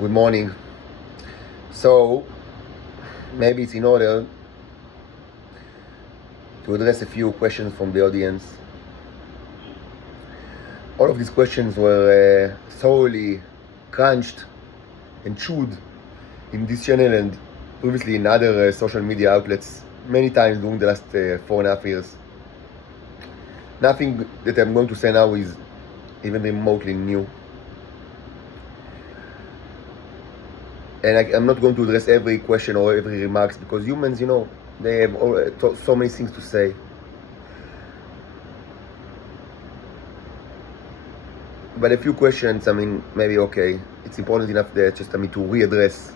Good morning. So, maybe it's in order to address a few questions from the audience. All of these questions were thoroughly crunched and chewed in this channel and previously in other social media outlets many times during the last 4.5 years. Nothing that I'm going to say now is even remotely new. And I'm not going to address every question or every remarks because humans, they have so many things to say. But a few questions, maybe okay. It's important enough that just, to readdress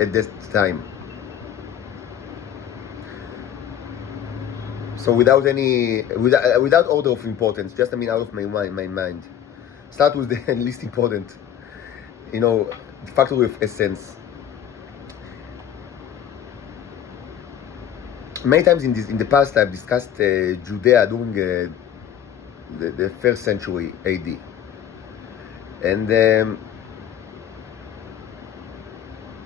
at this time. So without order of importance, just out of my mind. Start with the least important. The factor of essence. Many times in the past I've discussed Judea during the 1st century AD. And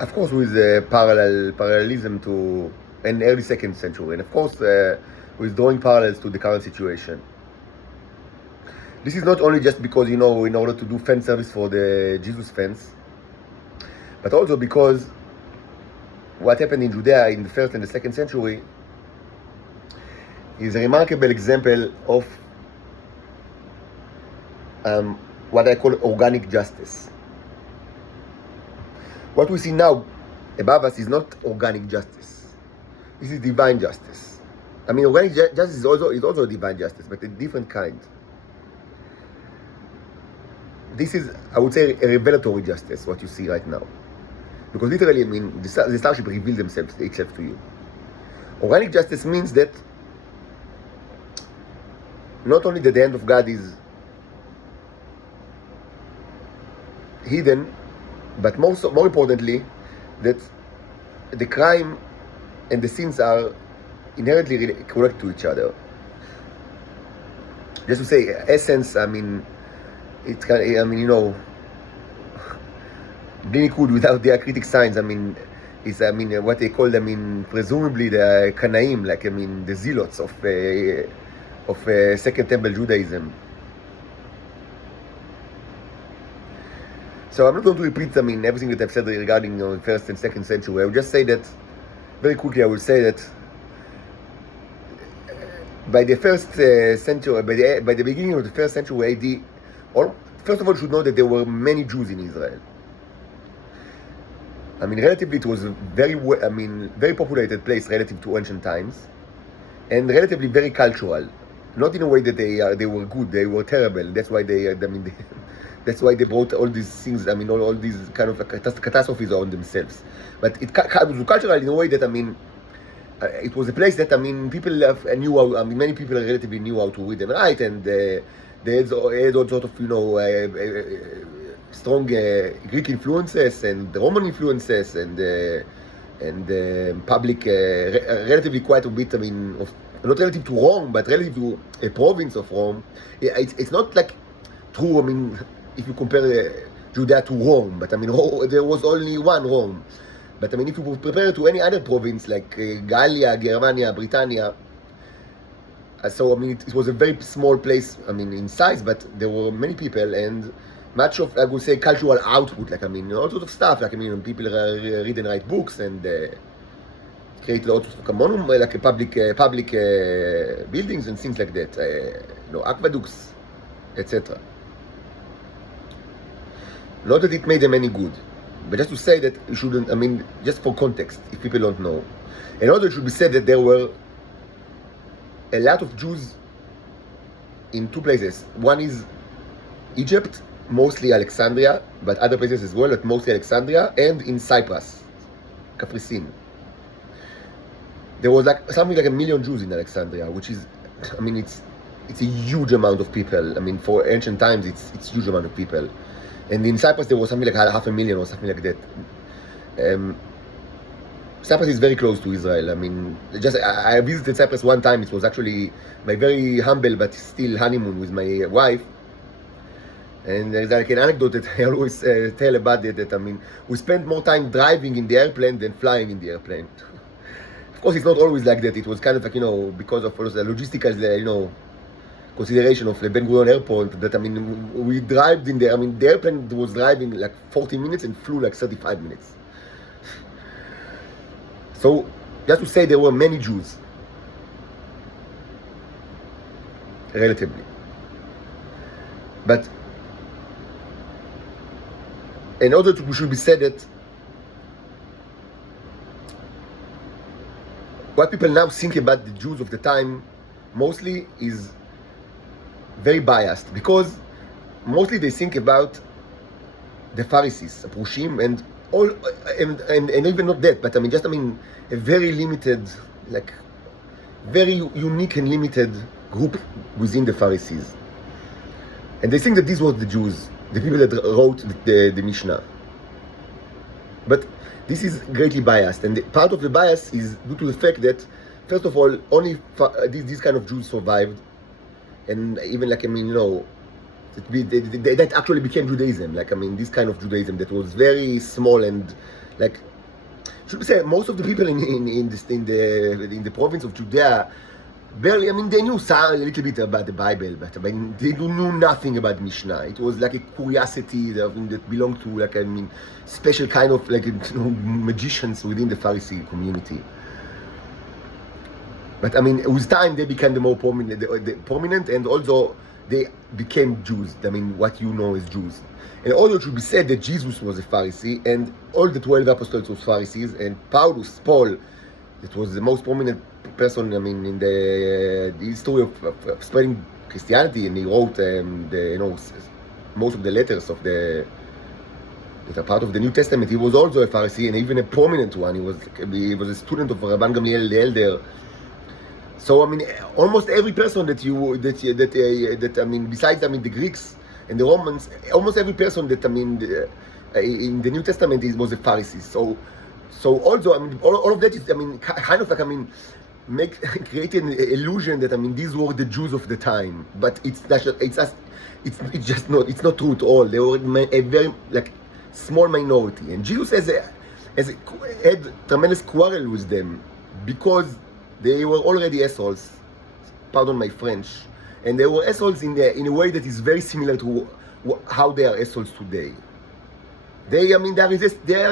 of course with parallelism to an early 2nd century. And of course with drawing parallels to the current situation. This is not only just because, in order to do fan service for the Jesus fans, but also because what happened in Judea in the 1st and the 2nd century is a remarkable example of what I call organic justice. What we see now above us is not organic justice. This is divine justice. Organic justice is also a divine justice, but a different kind. This is, I would say, a revelatory justice, what you see right now. Because literally, the starship reveals itself to you. Organic justice means that not only that the hand of God is hidden, but more importantly, that the crime and the sins are inherently connected to each other. Just to say, essence, it can, Binikud without diacritic signs, is what they call, presumably the Kanaim, like the Zealots of Second Temple Judaism. So I'm not going to repeat, everything that I've said regarding the 1st and 2nd century. I will just say that, very quickly, I will say that by the 1st century, by the beginning of the 1st century AD, first of all, you should know that there were many Jews in Israel. Relatively, it was a very populated place relative to ancient times, and relatively very cultural. Not in a way that they were good; they were terrible. That's why that's why they brought all these things. All these kind of catastrophes on themselves. But it was cultural in a way that it was a place that people knew how. Many people relatively knew how to read and write, and they had all sort of strong Greek influences and Roman influences and public relatively quite a bit. Not relative to Rome, but relative to a province of Rome. It's not like true. If you compare Judea to Rome, but there was only one Rome. But if you compare it to any other province like Gallia, Germania, Britannia, so it was a very small place. In size, but there were many people and much of, I would say, cultural output. All sorts of stuff. People read and write books and create all sorts of public buildings and things like that. Aqueducts, etc. Not that it made them any good, but just to say that you shouldn't, just for context, if people don't know. And also it should be said that there were a lot of Jews in two places. One is Egypt, mostly Alexandria, but other places as well, but mostly Alexandria, and in Cyprus, Capricine. There was something like 1 million Jews in Alexandria, which is, it's a huge amount of people. For ancient times, it's a huge amount of people. And in Cyprus, there was something like 500,000 or something like that. Cyprus is very close to Israel. I visited Cyprus one time. It was actually my very humble but still honeymoon with my wife. And there's like an anecdote that I always tell about it, that I mean, we spend more time driving in the airplane than flying in the airplane. Of course, it's not always like that. It was kind of like, because of all the logistical, consideration of the Ben Gurion airport, that I mean, we drive in there. I mean, the airplane was driving like 40 minutes and flew like 35 minutes. So, just to say, there were many Jews, relatively. But in order to should be said that what people now think about the Jews of the time mostly is very biased, because mostly they think about the Pharisees, Aprushim, and all, and even not that, but I mean a very limited, like very unique and limited group within the Pharisees, and they think that these were the Jews, the people that wrote the Mishnah. But this is greatly biased, and part of the bias is due to the fact that, first of all, only these kind of Jews survived, and even like that actually became Judaism. Like this kind of Judaism that was very small, and like, should we say, most of the people in the province of Judea barely, they knew a little bit about the Bible, but they knew nothing about Mishnah. It was like a curiosity that belonged to like special kind of like magicians within the Pharisee community. But with time they became the more prominent, and also they became Jews. What you know as Jews. And although it should be said that Jesus was a Pharisee, and all the 12 apostles were Pharisees, and Paul, that was the most prominent person, in the history of spreading Christianity, and he wrote most of the letters that are part of the New Testament. He was also a Pharisee, and even a prominent one. He was a student of Rabban Gamliel the Elder. So almost every person that besides the Greeks and the Romans, almost every person that in the New Testament was a Pharisee. So also all of that is kind of like creating an illusion that these were the Jews of the time, but it's just not true at all. They were a very like small minority, and Jesus had tremendous quarrel with them because they were already assholes, pardon my French, and they were assholes in a way that is very similar to how they are assholes today. They are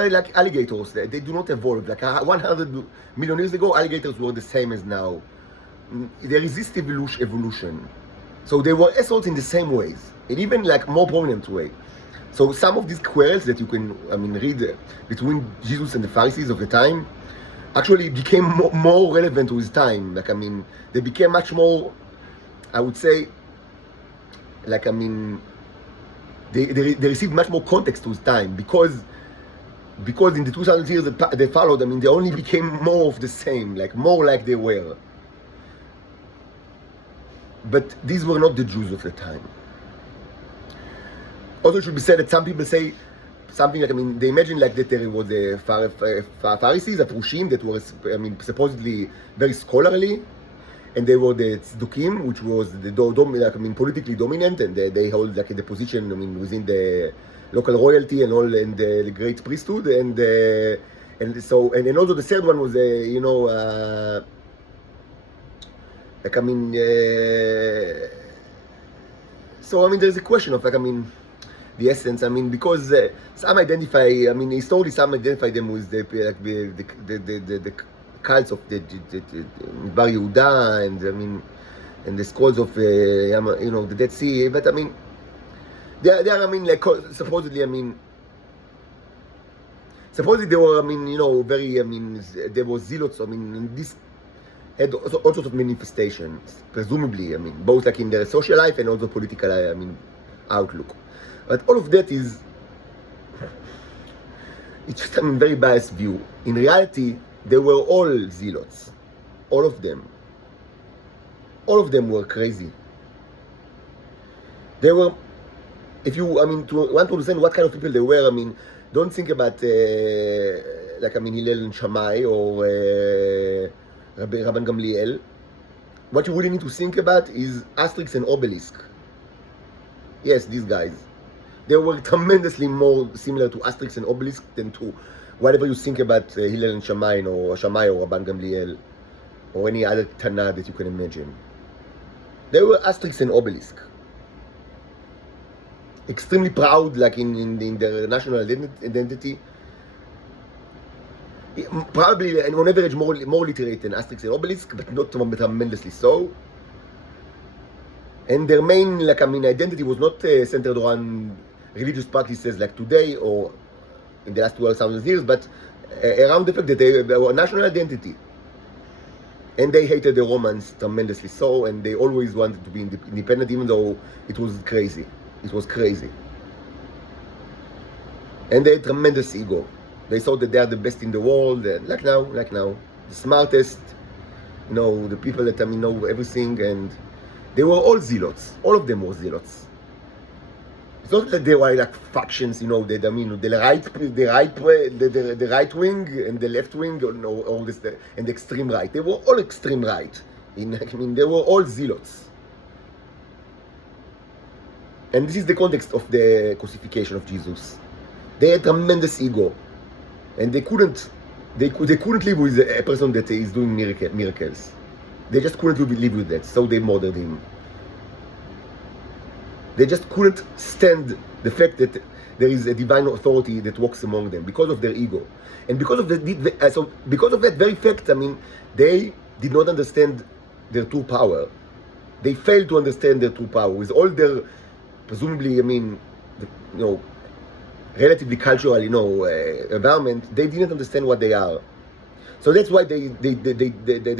like alligators. They do not evolve. Like 100 million years ago, alligators were the same as now. They resist evolution. So they were assholes in the same ways, and even like more prominent way. So some of these quarrels that you can read between Jesus and the Pharisees of the time actually became more relevant with time. Like they became much more, I would say, like they received much more context with time, because in the 2000 years that they followed, they only became more of the same, like more like they were. But these were not the Jews of the time. Also, it should be said that some people say something like, they imagine like that there was a Pharisees, Aprushim, that were, supposedly very scholarly, and they were the Tzdukim, which was the politically dominant, and they hold like the position, within the local royalty and all, and the great priesthood, and also the third one was so there's a question of the essence, because some identify, historically some identify them with the cults of the Bar Yehuda and the scrolls of the Dead Sea, but they are like supposedly they were very there was Zealots. This had all sorts of manifestations, presumably both like in their social life and also political outlook. But all of that is, it's just very biased view. In reality, they were all Zealots. All of them. All of them were crazy. They were, if you, want to understand what kind of people they were, don't think about, Hillel and Shammai or Rabban Gamliel. What you really need to think about is Asterix and Obelisk. Yes, these guys. They were tremendously more similar to Asterix and Obelix than to whatever you think about Hillel and Shammai or Rabban Gamliel or any other Tana that you can imagine. They were Asterix and Obelix. Extremely proud, like in their national identity. Probably, on average, more literate than Asterix and Obelix, but not tremendously so. And their main, identity was not centered around religious practices like today or in the last 12,000 years, but around the fact that they were a national identity. And they hated the Romans tremendously so, and they always wanted to be independent, even though it was crazy. It was crazy. And they had tremendous ego. They thought that they are the best in the world, like now, the smartest, the people that know everything, and they were all zealots. All of them were zealots. It's not that they were like factions, the right wing and the left wing, and the extreme right. They were all extreme right. They were all zealots. And this is the context of the crucifixion of Jesus. They had tremendous ego, and they couldn't live with a person that is doing miracles. They just couldn't live with that, so they murdered him. They just couldn't stand the fact that there is a divine authority that walks among them because of their ego, and because of that very fact. They did not understand their true power. They failed to understand their true power with all their, presumably, relatively cultural, environment. They didn't understand what they are. So that's why they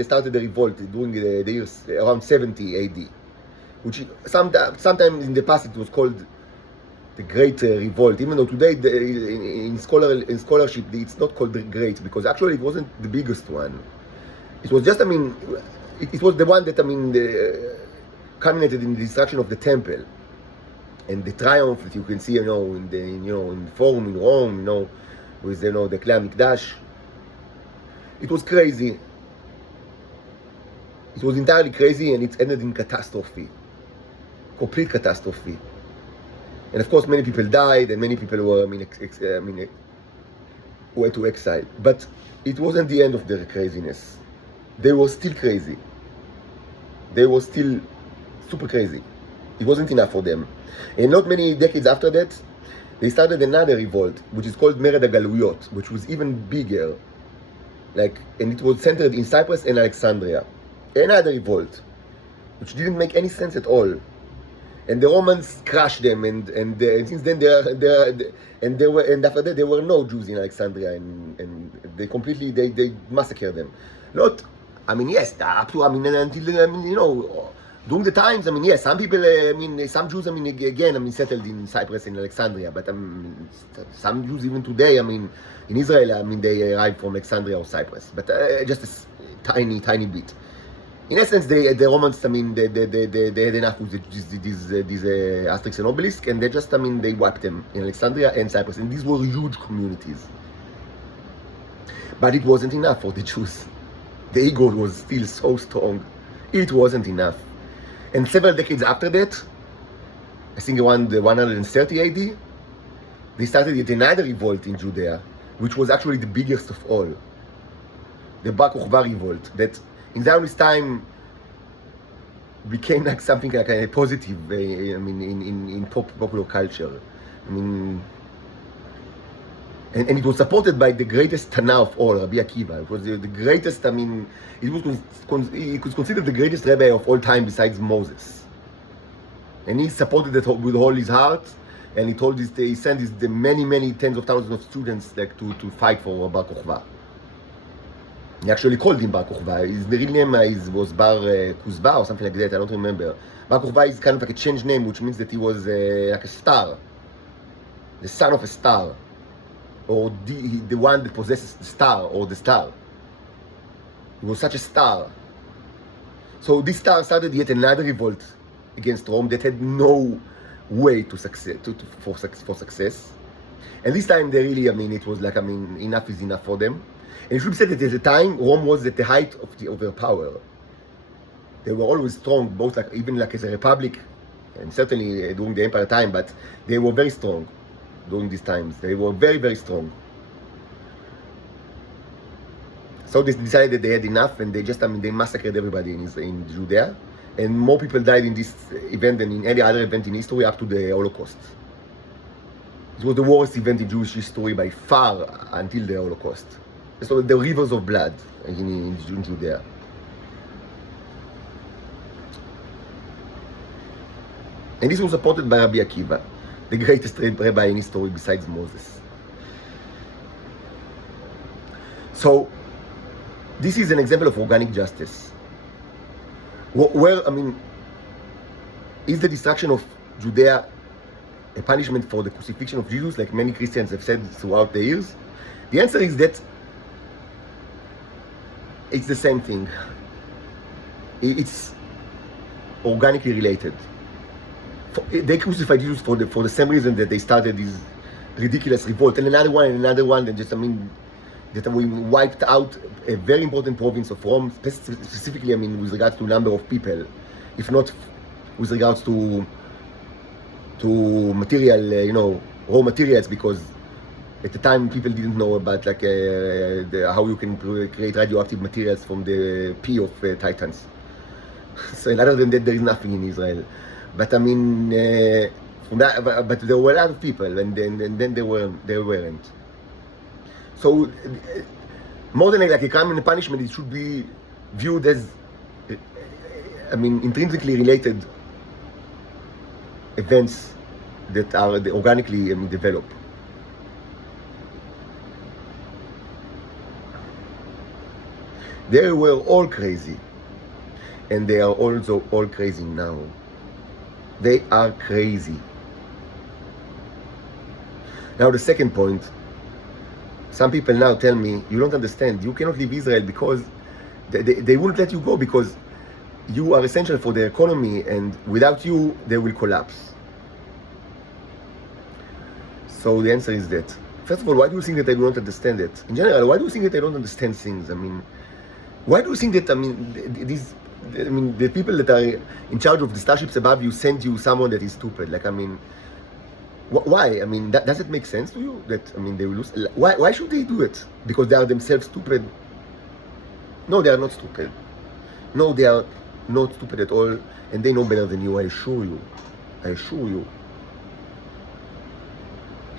started the revolt during the years around 70 AD, which sometimes in the past it was called the Great Revolt. Even though today in scholarship it's not called the Great, because actually it wasn't the biggest one. It was just it was the one that culminated in the destruction of the temple and the triumph that you can see in the Forum in Rome, with the Klei Mikdash. It was crazy. It was entirely crazy, and it ended in catastrophe. Complete catastrophe. And of course, many people died, and many people were, went to exile. But it wasn't the end of their craziness. They were still crazy. They were still super crazy. It wasn't enough for them. And not many decades after that, they started another revolt, which is called Mered HaGaluyot, which was even bigger. And it was centered in Cyprus and Alexandria. Another revolt, which didn't make any sense at all. And the Romans crushed them, and since then and after that there were no Jews in Alexandria, and they massacred them. Yes, up to until during the times, yes, some people, some Jews, again, settled in Cyprus and Alexandria, but some Jews even today, in Israel, they arrived from Alexandria or Cyprus, but just a tiny bit. In essence, the Romans, they had enough with these Asterix and Obelix, and they just, they wiped them in Alexandria and Cyprus, and these were huge communities. But it wasn't enough for the Jews. The ego was still so strong. It wasn't enough. And several decades after that, I think around 130 AD, they started yet another revolt in Judea, which was actually the biggest of all. The Bar Kokhba revolt, that in Zionist time became something like a positive, in popular culture. And it was supported by the greatest Tana of all, Rabbi Akiva. It was the greatest, it was considered the greatest rabbi of all time besides Moses. And he supported it with all his heart, and he sent the many tens of thousands of students to fight for Bar Kokhba. He actually called him Bar Kokhba. His real name was Bar Kuzba or something like that, I don't remember. Bar Kokhba is kind of like a changed name, which means that he was like a star, the son of a star, or the one that possesses the star, or the star. He was such a star. So this star started yet another revolt against Rome that had no way to success, for success. And this time they really, it was enough is enough for them. And it should be said that at the time, Rome was at the height of their power. They were always strong, both even as a republic, and certainly during the empire time, but they were very strong during these times. They were very, very strong. So they decided that they had enough, and they just, they massacred everybody in Judea, and more people died in this event than in any other event in history up to the Holocaust. It was the worst event in Jewish history by far until the Holocaust. So the rivers of blood in Judea. And this was supported by Rabbi Akiva, the greatest rabbi in history besides Moses. So this is an example of organic justice. Where, is the destruction of Judea a punishment for the crucifixion of Jesus, like many Christians have said throughout the years? The answer is that it's the same thing. It's organically related. They crucified Jesus for the same reason that they started this ridiculous revolt, and another one, and just, that we wiped out a very important province of Rome, specifically, with regards to number of people, if not with regards to material, raw materials, because at the time people didn't know about how you can create radioactive materials from the pee of titans. So other than that, there is nothing in Israel. But but there were a lot of people, and then there weren't. So more than like a crime and a punishment, it should be viewed as, intrinsically related events that are organically developed. They were all crazy, and they are also all crazy now. They are crazy. Now the second point, some people now tell me, you don't understand, you cannot leave Israel because they won't let you go because you are essential for their economy, and without you, they will collapse. So the answer is that, first of all, why do you think that I do not understand it? In general, why do you think that I don't understand things? Why do you think that, the people that are in charge of the starships above you send you someone that is stupid? Why? Does it make sense to you that, they will lose? Why should they do it? Because they are themselves stupid? No, they are not stupid. No, they are not stupid at all, and they know better than you, I assure you. I assure you.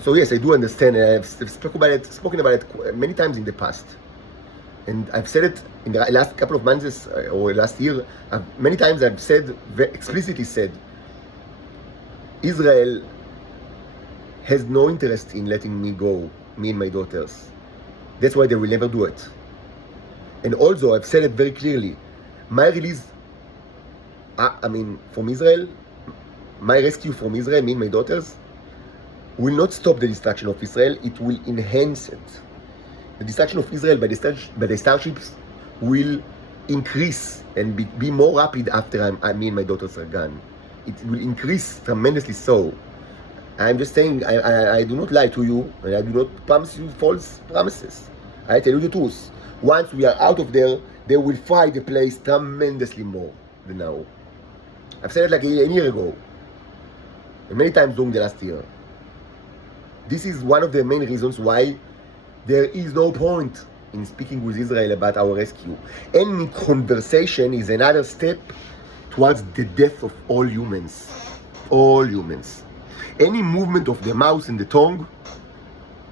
So yes, I do understand, and I've spoken about it many times in the past. And I've said it in the last couple of months or last year. Many times I've explicitly said, Israel has no interest in letting me go, me and my daughters. That's why they will never do it. And also, I've said it very clearly. My release, from Israel, my rescue from Israel, me and my daughters, will not stop the destruction of Israel. It will enhance it. The destruction of Israel by the starships will increase and be more rapid after me and my daughters are gone. It will increase tremendously so. I'm just saying, I do not lie to you, and I do not promise you false promises. I tell you the truth. Once we are out of there, they will fry the place tremendously more than now. I've said it like a year ago, and many times during the last year. This is one of the main reasons why there is no point in speaking with Israel about our rescue. Any conversation is another step towards the death of all humans. All humans. Any movement of the mouth and the tongue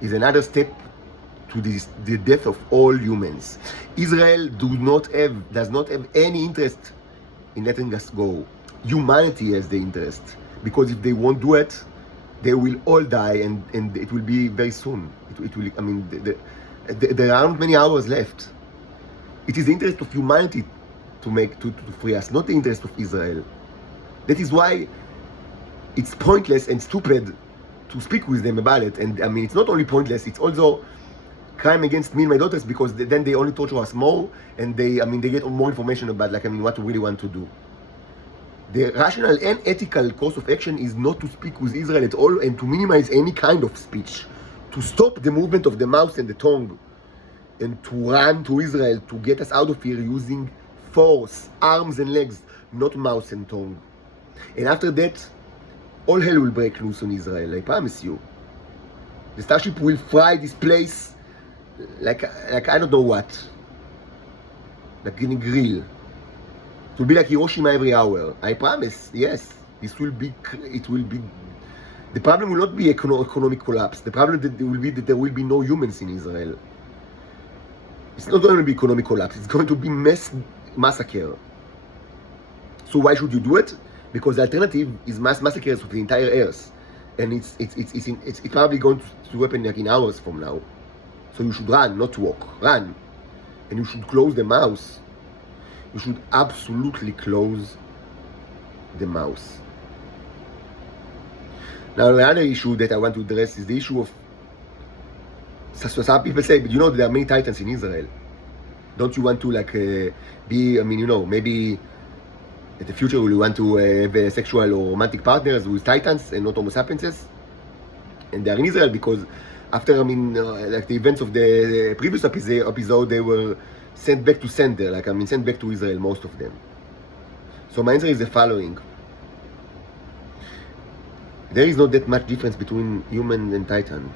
is another step to the death of all humans. Israel does not have any interest in letting us go. Humanity has the interest, because if they won't do it, they will all die, and it will be very soon. It will. There aren't many hours left. It is the interest of humanity to free us, not the interest of Israel. That is why it's pointless and stupid to speak with them about it. And it's not only pointless; it's also crime against me and my daughters, because then they only torture us more, and they get more information about what we really want to do. The rational and ethical course of action is not to speak with Israel at all, and to minimize any kind of speech, to stop the movement of the mouth and the tongue, and to run to Israel to get us out of here using force, arms and legs, not mouth and tongue. And after that, all hell will break loose on Israel, I promise you. The starship will fry this place like I don't know what. Like in a grill. It will be like Hiroshima every hour. I promise, yes. It will be, the problem will not be economic collapse. The problem will be that there will be no humans in Israel. It's not going to be economic collapse. It's going to be massacre. So why should you do it? Because the alternative is mass massacres of the entire earth. And it's probably going to happen like in hours from now. So you should run, not walk. Run. And you should close the mouth. You should absolutely close the mouth. Now, another issue that I want to address is the issue of, so some people say, but you know, there are many titans in Israel. Don't you want to be, I mean, you know, maybe in the future will you want to have sexual or romantic partners with titans and not homo sapienses? And they are in Israel because after, I mean, like the events of the previous episode, they were sent back to sender, sent back to Israel, most of them. So my answer is the following. There is not that much difference between human and titan.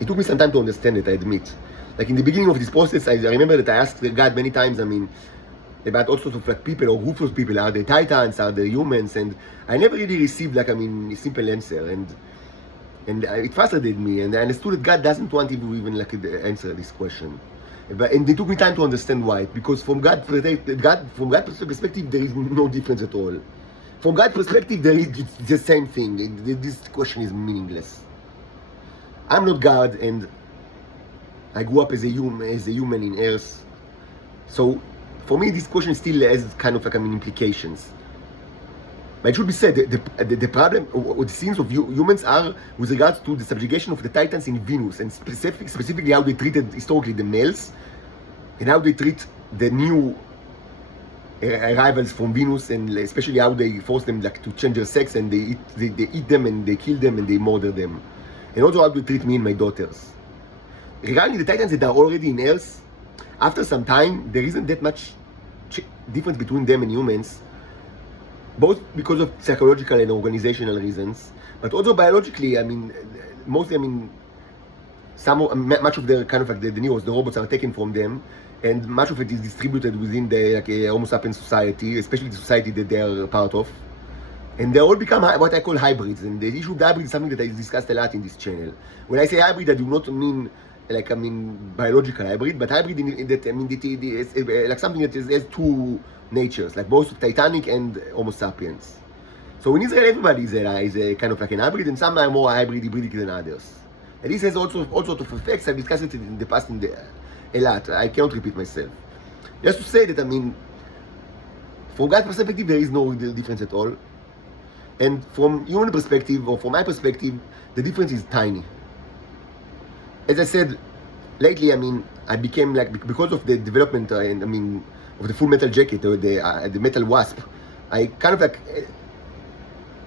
It took me some time to understand it, I admit. Like in the beginning of this process, I remember that I asked God many times, I mean, about all sorts of like people or groups of people. Are they titans? Are they humans? And I never really received a simple answer. And it frustrated me. And I understood that God doesn't want to even answer this question. And it took me time to understand why. Because from God's perspective, there is no difference at all. From God's perspective, it's the same thing. This question is meaningless. I'm not God, and I grew up as a human in Earth. So, for me, this question still has kind of implications. But it should be said, the problem or the sins of humans are with regards to the subjugation of the titans in Venus, and specifically how they treated historically the males, and how they treat the new arrivals from Venus, and especially how they force them to change their sex, and they eat them, and they kill them, and they murder them. And also how they treat me and my daughters. Regarding the titans that are already in Earth, after some time, there isn't that much difference between them and humans, both because of psychological and organizational reasons, but also biologically. I mean, mostly, much of the the neos, the robots are taken from them, and much of it is distributed within the Homo sapiens society, especially the society that they are part of. And they all become what I call hybrids. And the issue of the hybrid is something that I discussed a lot in this channel. When I say hybrid, I do not mean biological hybrid, but hybrid like something that has two natures, like both Titanic and Homo sapiens. So in Israel, everybody is a kind of like an hybrid, and some are more hybridic than others. And this has also all sorts of effects. I've discussed it in the past a lot. I cannot repeat myself. Just to say that, from God's perspective, there is no difference at all. And from human perspective, or from my perspective, the difference is tiny. As I said, lately, I became because of the development, of the Full Metal Jacket, or the Metal Wasp, I kind of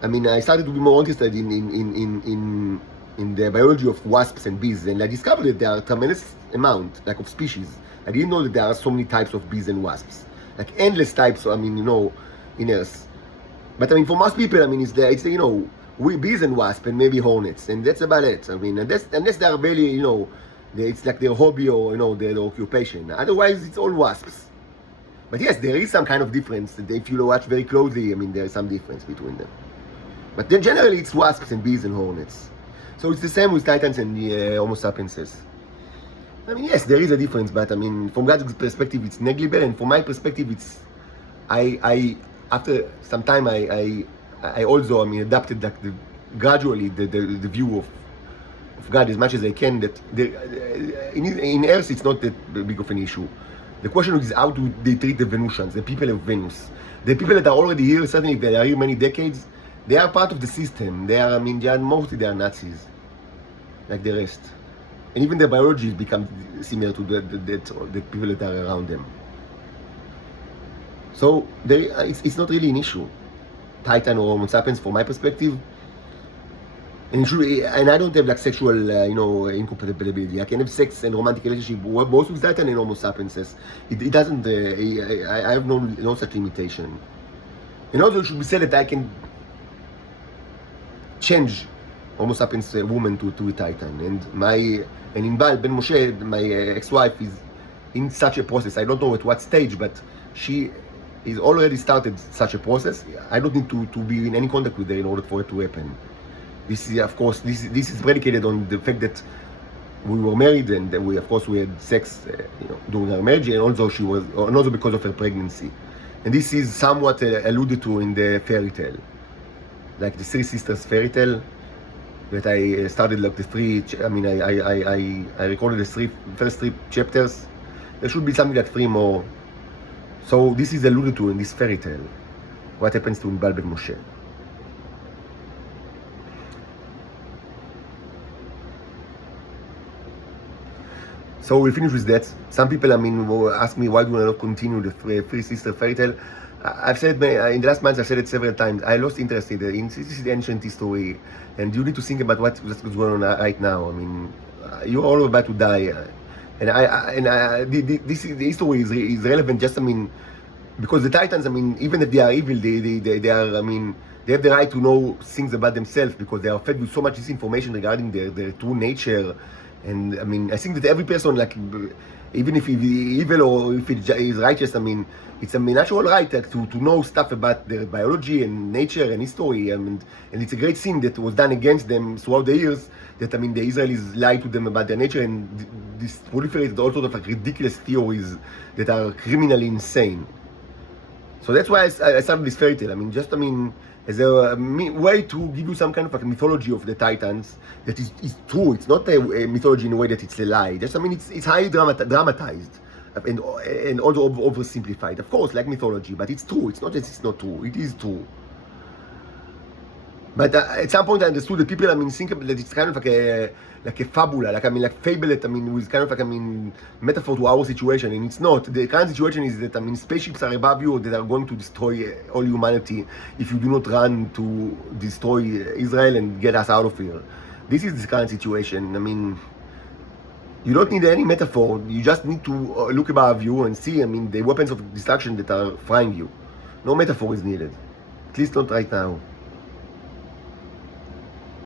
I started to be more interested in the biology of wasps and bees, and I discovered that there are tremendous amount, of species. I didn't know that there are so many types of bees and wasps, endless types, in Earth. But for most people, it's bees and wasps and maybe hornets, and that's about it. Unless they are really, it's like their hobby or their occupation. Otherwise, it's all wasps. But yes, there is some kind of difference. If you watch very closely, there is some difference between them. But then generally, it's wasps and bees and hornets. So it's the same with titans and the Homo sapienses. Yes, there is a difference, but from God's perspective, it's negligible, and from my perspective, it's after some time, I also adapted gradually the view of God as much as I can. That in Earth, it's not that big of an issue. The question is, how do they treat the Venusians, the people of Venus, the people that are already here? Certainly, if they are here many decades, they are part of the system. They are, mostly they are Nazis, like the rest, and even their biology has become similar to the people that are around them. So it's not really an issue, Titan or Homo sapiens, from my perspective. And I don't have sexual, incompatibility. I can have sex and romantic relationship both with Titan and Homo sapiens. It doesn't. I have no such limitation. And also, it should be said that I can change Homo sapiens woman to a Titan. And Inbal Ben Moshe, my ex-wife, is in such a process. I don't know at what stage, but she is already started such a process. I don't need to be in any contact with her in order for it to happen. This is, of course, this is predicated on the fact that we were married, and we had sex, during our marriage, and also because of her pregnancy. And this is somewhat alluded to in the fairy tale, like the Three Sisters fairy tale that I started, like the three. I recorded the first three chapters. There should be something like 3 more. So this is alluded to in this fairy tale. What happens to Inbal Ben Moshe? So we'll finish with that. Some people, will ask me why do I not continue the Three Sister fairy tale. I've said in the last months, I've said it several times. I lost interest in this is the ancient history, and you need to think about what's going on right now. You're all about to die, the history is relevant. Just because the Titans, even if they are evil, they are. They have the right to know things about themselves because they are fed with so much disinformation regarding their true nature. And I think that every person, like, even if he's evil or if he's righteous, it's a natural right to know stuff about their biology and nature and history. And it's a great thing that was done against them throughout the years. That the Israelis lied to them about their nature, and this proliferated all sorts of like ridiculous theories that are criminally insane. So that's why I started this fairy tale. As a way to give you some kind of like mythology of the Titans that is true. It's not a mythology in a way that it's a lie. Just it's highly dramatized and also oversimplified. Of course, like mythology, but it's true. It's not that it's not true. It is true. But at some point I understood that people, think that it's kind of like a fabula, like fable that, with kind of like, metaphor to our situation, and it's not. The current situation is that, spaceships are above you that are going to destroy all humanity if you do not run to destroy Israel and get us out of here. This is the current situation. You don't need any metaphor. You just need to look above you and see, the weapons of destruction that are frying you. No metaphor is needed. At least not right now.